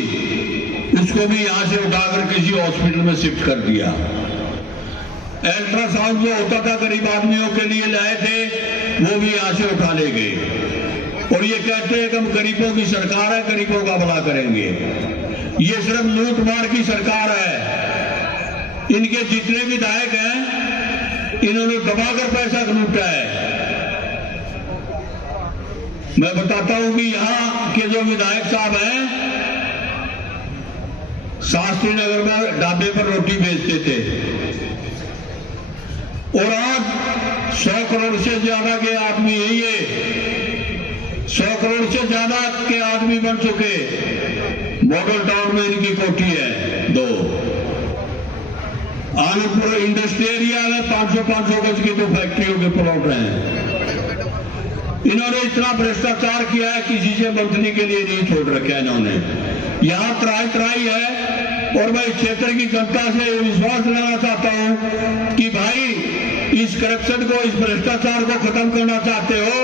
उसको भी यहां से उठाकर किसी हॉस्पिटल में शिफ्ट कर दिया। अल्ट्रासाउंड जो होता था गरीब आदमियों के लिए लाए थे, वो भी यहां से उठा ले गए। और ये कहते हैं कि हम गरीबों की सरकार है, गरीबों का भला करेंगे। ये सिर्फ लूट मार की सरकार है। इनके जितने विधायक हैं, इन्होंने दबाकर पैसा लूटा है। मैं बताता हूं कि यहां के जो विधायक साहब हैं, शास्त्री नगर में ढाबे पर रोटी बेचते थे, और आज 100 करोड़ से ज्यादा के आदमी है। ये 100 करोड़ से ज्यादा के आदमी बन चुके। मॉडल टाउन में इनकी कोठी है 2। आनंदपुर इंडस्ट्री एरिया में 500 गज की 2 फैक्ट्रियों के प्लॉट हैं। इन्होंने इतना भ्रष्टाचार किया है, किसी से मंथली के लिए नहीं छोड़ रखा है इन्होंने। यहां त्राई है, और मैं इस क्षेत्र की जनता से विश्वास दिलाना चाहता हूं कि भाई इस करप्शन को, इस भ्रष्टाचार को खत्म करना चाहते हो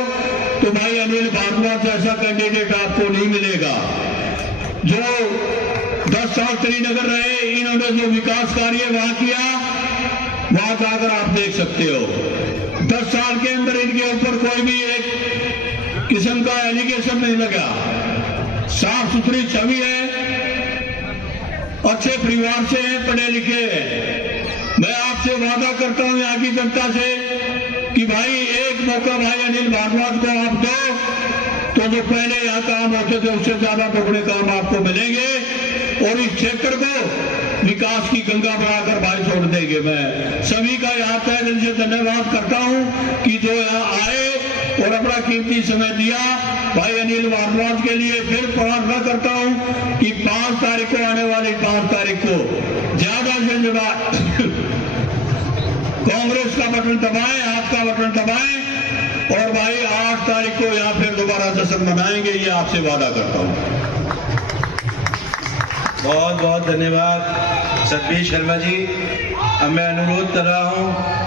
तो भाई अनिल भारद्वाज जैसा कैंडिडेट आपको नहीं मिलेगा। जो 10 साल श्रीनगर रहे, इन्होंने जो विकास कार्य वहां किया, वहां जाकर आप देख सकते हो। 10 साल के अंदर इनके ऊपर कोई भी एक किस्म का एलिगेशन नहीं लगा। साफ सुथरी छवि है, अच्छे परिवार से हैं, पढ़े लिखे हैं। मैं आपसे वादा करता हूं यहाँ की जनता से कि भाई एक मौका भाई अनिल भारद्वाज को आप दो, तो जो पहले यहाँ काम होते थे उससे ज्यादा दोगुने काम आपको मिलेंगे, और इस क्षेत्र को विकास की गंगा बनाकर भाई छोड़ देंगे। मैं सभी का यहाँ तहे दिल से धन्यवाद करता हूँ कि जो यहाँ आए और अपना कीमती समय दिया। भाई अनिल भारद्वाज के लिए फिर प्रार्थना करता हूँ कि 5 तारीख को, आने वाली 5 तारीख को ज्यादा से ज्यादा कांग्रेस का बटन दबाएं, आपका बटन दबाएं, और भाई 8 तारीख को यहाँ फिर दोबारा जश्न मनाएंगे, ये आपसे वादा करता हूँ। बहुत बहुत धन्यवाद सतबीर शर्मा जी। अब मैं अनुरोध कर रहा हूँ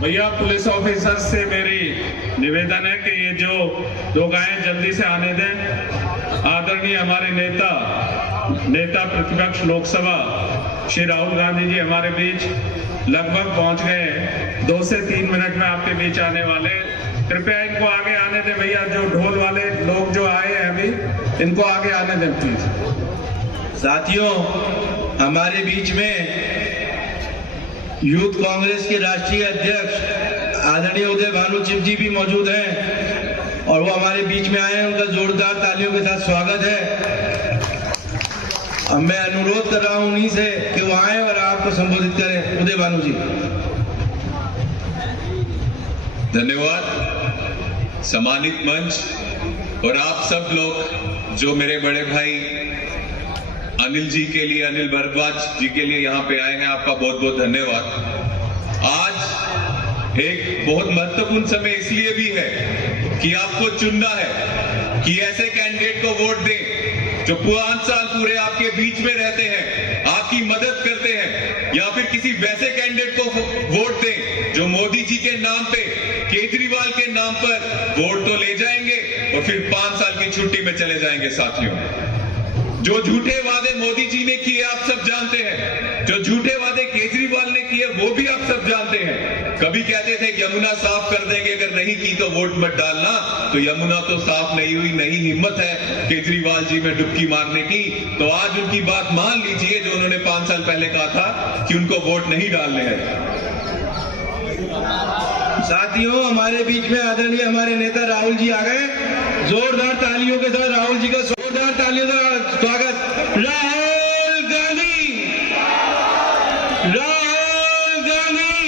भैया पुलिस ऑफिसर से मेरी निवेदन है कि ये जो 2 गायें जल्दी से आने दें। आदरणीय हमारे नेता प्रतिपक्ष लोकसभा श्री राहुल गांधी जी हमारे बीच लगभग पहुंच गए हैं। 2 से 3 मिनट में आपके बीच आने वाले। कृपया इनको आगे आने दें भैया। जो ढोल वाले लोग जो आए हैं अभी, इनको आगे आने दें प्लीज। साथियों, हमारे बीच में यूथ कांग्रेस के राष्ट्रीय अध्यक्ष आदरणीय उदय भानुचिप जी भी मौजूद हैं, और वो हमारे बीच में आए हैं। उनका जोरदार तालियों के साथ स्वागत है। अब मैं अनुरोध कर रहा हूं उन्हीं से कि वो आए और आपको संबोधित करें। उदय भानु जी। धन्यवाद सम्मानित मंच और आप सब लोग जो मेरे बड़े भाई अनिल जी के लिए, अनिल भारद्वाज जी के लिए यहाँ पे आए हैं, आपका बहुत बहुत धन्यवाद। आज एक बहुत महत्वपूर्ण समय इसलिए भी है कि आपको चुनना है कि ऐसे कैंडिडेट को वोट दें जो 5 साल पूरे आपके बीच में रहते हैं, आपकी मदद करते हैं, या फिर किसी वैसे कैंडिडेट को वोट दें जो मोदी जी के नाम पे, केजरीवाल के नाम पर वोट तो ले जाएंगे और फिर 5 साल की छुट्टी में चले जाएंगे। साथियों, जो झूठे वादे मोदी जी ने किए आप सब जानते हैं, जो झूठे वादे केजरीवाल ने किए वो भी आप सब जानते हैं। कभी कहते थे यमुना साफ कर देंगे, अगर नहीं की तो वोट मत डालना, तो यमुना तो साफ नहीं हुई, नहीं हिम्मत है केजरीवाल जी में डुबकी मारने की। तो आज उनकी बात मान लीजिए जो उन्होंने 5 साल पहले कहा था कि उनको वोट नहीं डालने हैं। साथियों, हमारे बीच में आदरणीय हमारे नेता राहुल जी आ गए। जोरदार तालियों के साथ राहुल जी का जोरदार तालियों का स्वागत। राहुल गांधी, राहुल गांधी,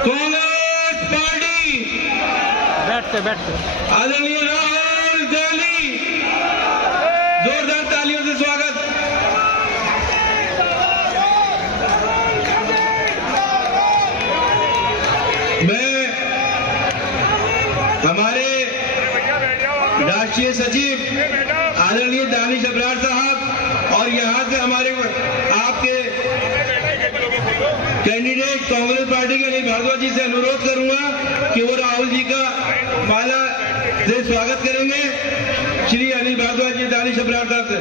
कांग्रेस पार्टी, बैठते आदरणीय राहुल गांधी, जोरदार तालियों से स्वागत। मैं हमारे राष्ट्रीय सचिव आदरणीय दानिश अबरार साहब और यहाँ से हमारे आपके कैंडिडेट कांग्रेस पार्टी के अनिल भारद्वाज जी से अनुरोध करूंगा कि वो राहुल जी का माला से स्वागत करेंगे। श्री अनिल भारद्वाज जी दानिश अबरार साहब से।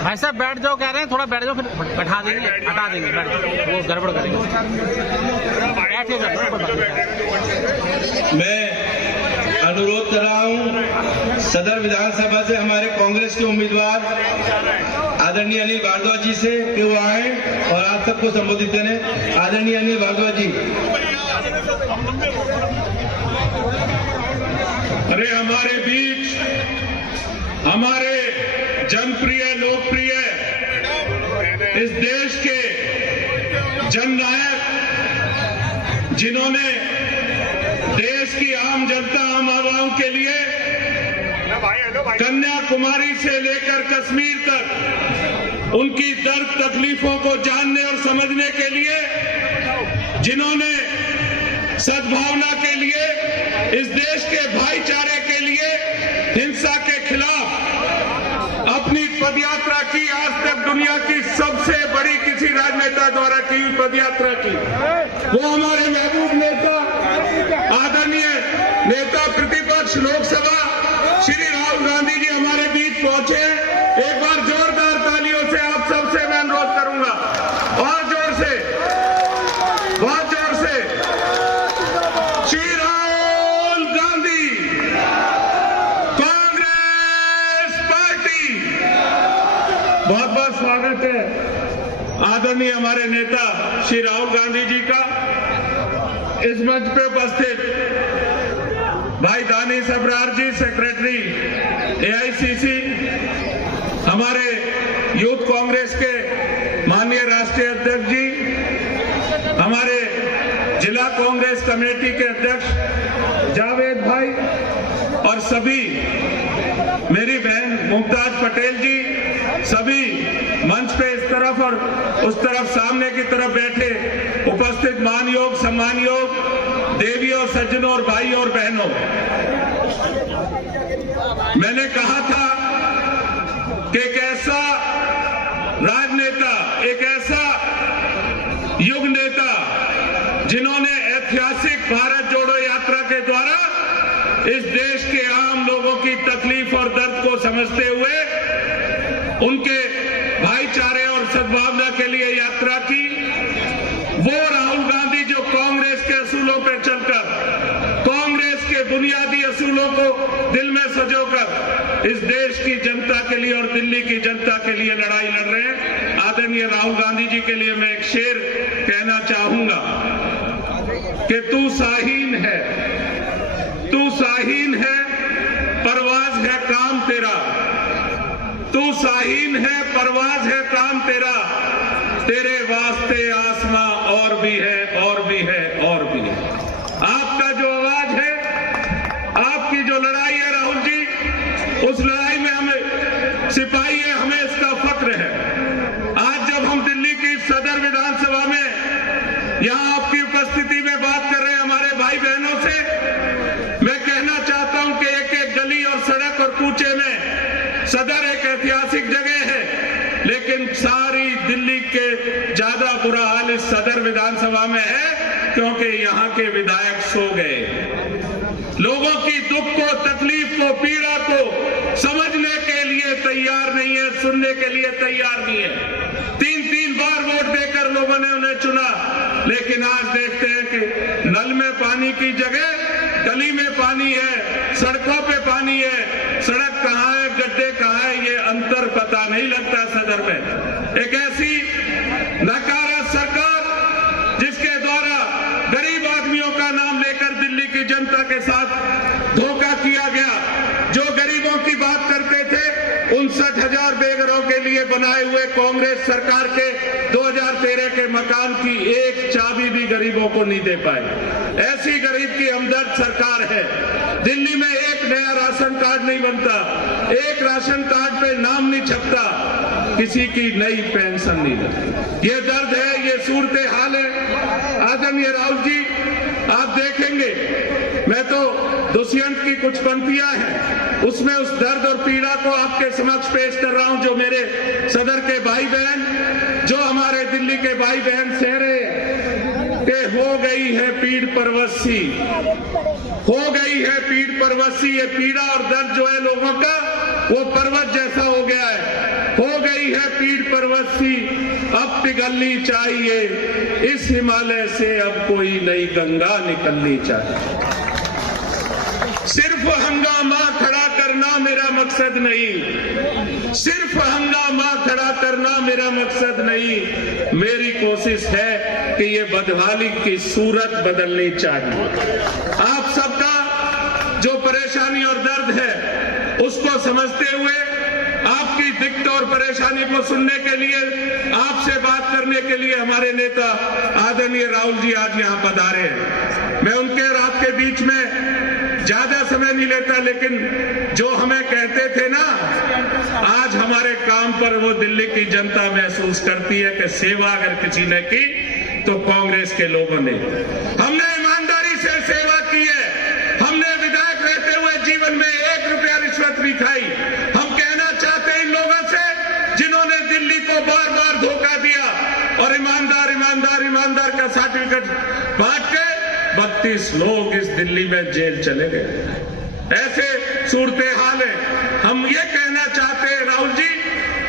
भाई साहब बैठ जाओ, कह रहे हैं थोड़ा बैठ जाओ, फिर बैठा देंगे, हटा देंगे, बैठ जाओ, वो गड़बड़ करेंगे। मैं अनुरोध कर रहा हूं सदर विधानसभा से हमारे कांग्रेस के उम्मीदवार आदरणीय अनिल भारद्वाज जी से कि वो आए और आप सबको संबोधित करें। आदरणीय अनिल भारद्वाज जी। अरे हमारे बीच हमारे जनप्रिय, लोकप्रिय, इस देश के जननायक, जिन्होंने देश की आम जनता, आम आवाम के लिए कन्याकुमारी से लेकर कश्मीर तक उनकी दर्द तकलीफों को जानने और समझने के लिए, जिन्होंने सद्भावना के लिए, इस देश के भाईचारे के लिए, हिंसा के खिलाफ अपनी पदयात्रा की, आज तक दुनिया की सबसे बड़ी किसी राजनेता द्वारा की पदयात्रा की। वो हमारे महबूब नेता, आदरणीय नेता प्रतिपक्ष लोकसभा श्री राहुल गांधी जी हमारे बीच पहुंचे। एक बार जोरदार तालियों से आप सबसे मैं अनुरोध करूंगा, और जोर से, बहुत जोर से, श्री राहुल गांधी, कांग्रेस पार्टी। बहुत बहुत स्वागत है आदरणीय हमारे नेता श्री राहुल गांधी जी का। इस मंच पे उपस्थित भाई दानिश अबरार जी, सेक्रेटरी एआईसीसी, हमारे यूथ कांग्रेस के माननीय राष्ट्रीय अध्यक्ष जी, हमारे जिला कांग्रेस कमेटी के अध्यक्ष जावेद भाई, और सभी मेरी बहन मुमताज पटेल जी, सभी मंच पे इस तरफ और उस तरफ सामने की तरफ बैठे उपस्थित मान योग, सम्मान योग देवियों, सज्जनों और भाइयों और बहनों, मैंने कहा था कि एक ऐसा राजनेता, एक ऐसा युग नेता, जिन्होंने ऐतिहासिक भारत जोड़ो यात्रा के द्वारा इस देश के आम लोगों की तकलीफ और दर्द को समझते हुए उनके भाईचारे और सद्भावना के लिए यात्रा की, वो राहुल गांधी जो कांग्रेस के असूलों पर चलकर, कांग्रेस के बुनियादी असूलों को दिल में सजोकर इस देश की जनता के लिए और दिल्ली की जनता के लिए लड़ाई लड़ रहे हैं। आदरणीय राहुल गांधी जी के लिए मैं एक शेर कहना चाहूंगा कि तू शाहीन है, तू शाहीन है, परवाज है काम तेरा, तू शाहीन है, परवाज है काम तेरा, तेरे वास्ते आसमां और भी है, और भी है, और भी है। आपका जो आवाज है, आपकी जो लड़ाई है राहुल जी, उस लड़ाई में हमें सिपाही है, हमें इसका फक्र है। आज जब हम दिल्ली की सदर विधानसभा में यहां आपकी उपस्थिति में बात कर रहे हैं हमारे भाई बहनों से, मैं कहना चाहता हूं कि एक एक गली और सड़क और कूचे में सदर एक ऐतिहासिक जगह है, लेकिन सारी दिल्ली के ज्यादा बुरा हाल इस सदर विधानसभा में है क्योंकि यहाँ के विधायक सो गए। लोगों की दुख को, तकलीफ को, पीड़ा को समझने के लिए तैयार नहीं है, सुनने के लिए तैयार नहीं है। 3-3 बार वोट देकर लोगों ने उन्हें चुना, लेकिन आज देखते हैं कि नल में पानी की जगह गली में पानी है, सड़कों पे पानी है, सड़क कहाँ है, गड्ढे कहाँ है, ये अंतर पता नहीं लगता सदर में। एक ऐसी नकारा सरकार जिसके द्वारा गरीब आदमियों का नाम लेकर दिल्ली की जनता के साथ धोखा किया गया। जो गरीबों की बात करते थे, 59,000 बेघरों के लिए बनाए हुए कांग्रेस सरकार के 2013 के मकान की एक चाबी भी गरीबों को नहीं दे पाए। ऐसी गरीब की हमदर्द सरकार है। दिल्ली में एक नया राशन कार्ड नहीं बनता, एक राशन कार्ड पे नाम नहीं छपता, किसी की नई पेंशन नहीं लगती। ये दर्द है, ये सूरत हाल है। आदरणीय राहुल जी, आप देखेंगे, मैं तो दुष्यंत की कुछ पंक्तियां हैं, उसमें उस दर्द और पीड़ा को आपके समक्ष पेश कर रहा हूं जो मेरे सदर के भाई बहन, जो हमारे दिल्ली के भाई बहन सह रहे हैं कि हो गई है पीड़ परवसी, हो गई है पीड़ परवसी। ये पीड़ा और दर्द जो है लोगों का, वो पर्वत जैसा हो गया है। हो गई है पीड़ परवसी, अब पिघलनी चाहिए इस हिमालय से, अब कोई नई गंगा निकलनी चाहिए। सिर्फ हंगामा खड़ा करना मेरा मकसद नहीं, सिर्फ हंगामा खड़ा करना मेरा मकसद नहीं, मेरी कोशिश है कि ये बदहाली की सूरत बदलनी चाहिए। आप सबका जो परेशानी और दर्द है उसको समझते हुए, आपकी दिक्कत और परेशानी को सुनने के लिए, आपसे बात करने के लिए हमारे नेता आदरणीय राहुल जी आज यहाँ पधारे हैं। मैं उनके और आपके बीच में ज्यादा समय नहीं लेता, लेकिन जो हमें कहते थे ना, आज हमारे काम पर वो दिल्ली की जनता महसूस करती है कि सेवा अगर किसी ने की तो कांग्रेस के लोगों ने। हमने ईमानदारी से सेवा की है, हमने विधायक रहते हुए जीवन में 1 रुपया रिश्वत भी खाई। हम कहना चाहते हैं इन लोगों से जिन्होंने दिल्ली को बार बार धोखा दिया और ईमानदार ईमानदार ईमानदार का सर्टिफिकेट बांट के 32 लोग इस दिल्ली में जेल चले गए। ऐसे सूरत हाल है। हम ये कहना चाहते हैं राहुल जी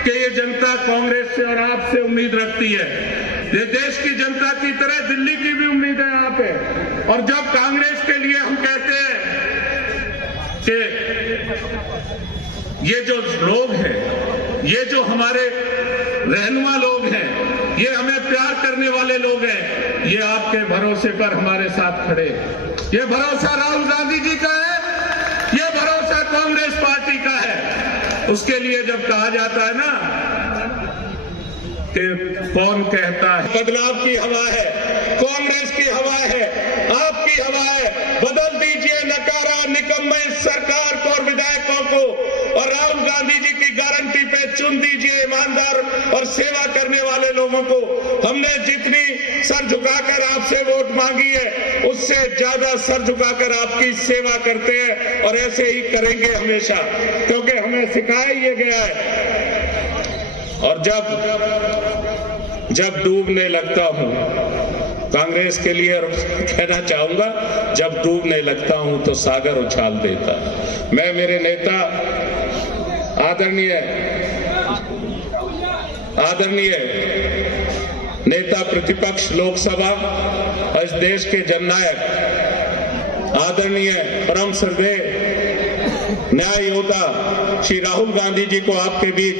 कि ये जनता कांग्रेस से और आपसे उम्मीद रखती है, ये देश की जनता की तरह दिल्ली की भी उम्मीद है आप पे। और जब कांग्रेस के लिए हम कहते हैं कि ये जो लोग हैं, ये जो हमारे रहनुमा लोग हैं, ये हमें प्यार करने वाले लोग हैं, ये आपके भरोसे पर हमारे साथ खड़े। ये भरोसा राहुल गांधी जी का है, ये भरोसा कांग्रेस पार्टी का है। उसके लिए जब कहा जाता है ना कि कौन कहता है बदलाव की हवा है, कांग्रेस की हवा है, आपकी हवा है, बदल दीजिए नकारा निकम्मे सरकार को और विधायकों को, और राहुल गांधी जी की गारंटी पे चुन दीजिए ईमानदार और सेवा करने वाले लोगों को। हमने जितनी सर झुकाकर आपसे वोट मांगी है, उससे ज्यादा सर झुकाकर आपकी सेवा करते हैं और ऐसे ही करेंगे हमेशा, क्योंकि हमें सिखाया ये गया है। और जब डूबने लगता हूं, कांग्रेस के लिए कहना चाहूंगा, जब डूबने लगता हूं तो सागर उछाल देता। मैं मेरे नेता आदरणीय आदरणीय नेता प्रतिपक्ष लोकसभा और इस देश के जननायक आदरणीय परम श्रद्धेय न्याय योद्धा श्री राहुल गांधी जी को आपके बीच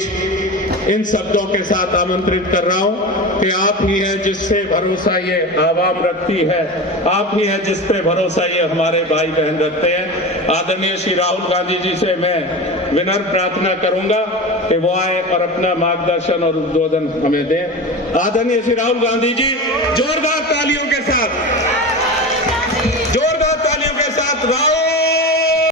इन शब्दों के साथ आमंत्रित कर रहा हूं कि आप ही हैं जिससे भरोसा ये आवाम रखती है, आप ही हैं जिस पे भरोसा ये हमारे भाई बहन रखते हैं। आदरणीय श्री राहुल गांधी जी से मैं विनम्र प्रार्थना करूंगा कि वो आए और अपना मार्गदर्शन और उद्बोधन हमें दें। आदरणीय श्री राहुल गांधी जी, जोरदार तालियों के साथ राहुल